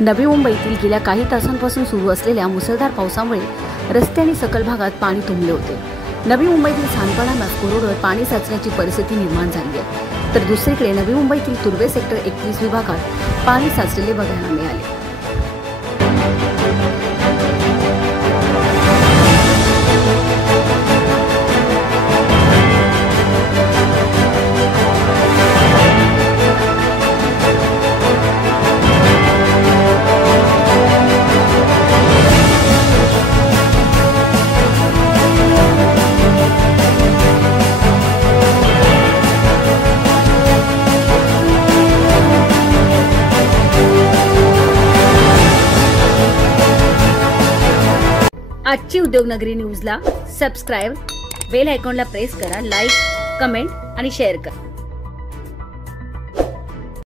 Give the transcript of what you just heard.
नवी मुंबईतील गेल्या काही तासांपासून सुरू असलेल्या मुसळधार पावसामुळे रस्ते आणि सखल भागात पाणी तुंबले होते। नवी मुंबईतील सांडपाडा मॅस्को रोडवर पाणी साचण्याची परिस्थिती निर्माण झाली आहे, तर दुसरीकडे नवी मुंबईतील तुर्भे सेक्टर 21 विभागात पाणी साचलेले बघायला मिळाले। आजची उद्योगनगरी न्यूजला सबस्क्राइब, बेल आयकॉनला प्रेस करा, लाईक, कमेंट आणि शेअर करा।